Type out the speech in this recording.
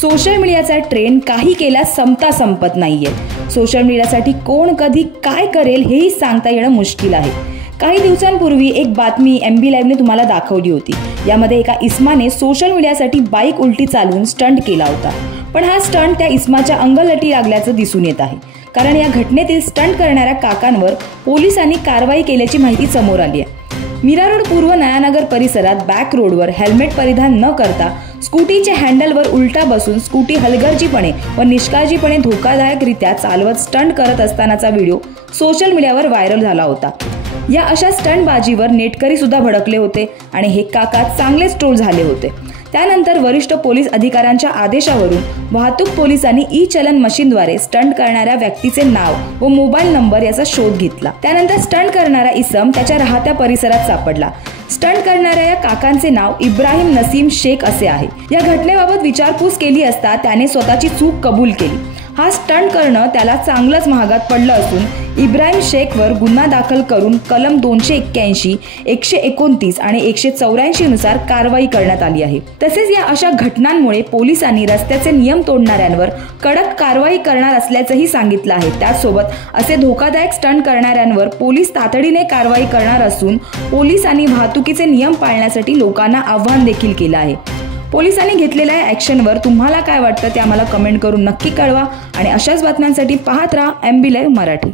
Social मीडियाचा trend काही केला संपत नाहीये। सोशल मीडियासाठी कोण कधी काय करेल हेही सांगता येणं मुश्किल आहे। काही दिवसांपूर्वी एक बातमी MB लाईव्हने तुम्हाला दाखवली होती। यामध्ये एका इस्माने सोशल मीडियासाठी बाईक उलटी चालवून स्टंट केला होता, पण हा स्टंट त्या इस्माच्या अंगलटी लागल्याचं दिसून येत आहे। कारण या घटनेतील स्टंट करणाऱ्या काकांवर पोलिसांनी कारवाई केल्याची माहिती समोर आली आहे। मीरा रोड पूर्व नयानगर परिसरात बॅक रोडवर हेल्मेट परिधान न करता स्कूटीच्या हँडलवर उलटा बसून स्कूटी हलगर्जीपणे व निष्काळजीपणे धोकादायकरित्या चालवत स्टंट करत असतानाचा व्हिडिओ सोशल मीडियावर व्हायरल झाला होता। या अशा स्टंटबाजीवर नेटकरी सुद्धा भडकले होते आणि हे काका चांगलेच ट्रोल झाले होते। त्यानंतर वरिष्ठ पोलीस अधिकाऱ्यांच्या आदेशावरून वाहतूक पोलिसांनी ई-चलन मशीनद्वारे स्टंट करणाऱ्या व्यक्तीचे नाव व मोबाईल नंबर याचा शोध घेतला। त्यानंतर स्टंट करणारा इसम त्याच्या राहत्या परिसरात सापडला। स्टंट करणाऱ्या या काकांचे नाव इब्राहिम नसीम शेख असे आहे। या घटनेबाबत विचारपूस केली असता त्याने स्वतःची चूक कबूल केली। हा स्टंट करणं त्याला चांगलंच महागात पडलं असून इब्राहिम शेखवर गुन्हा दाखल करून कलम 281, 129 आणि 184 नुसार कारवाई करण्यात आली आहे। तसेच या अशा घटनांमुळे पोलिसांनी रस्त्याचे नियम तोडणाऱ्यांवर कडक कारवाई करणार असल्याचंही सांगितलं आहे। त्याचसोबत असे धोकादायक स्टंट करणाऱ्यांवर पोलीस तातडीने कारवाई करणार असून पोलिसांनी वाहतुकीचे नियम पाळण्यासाठी लोकांना आव्हान देखील केलं आहे। पोलिसांनी घेतलेल्या ॲक्शनवर तुम्हाला काय वाटतं ते आम्हाला कमेंट करून नक्की कळवा आणि अशाच बातम्यांसाठी पाहत राहा MB लाईव्ह मराठी।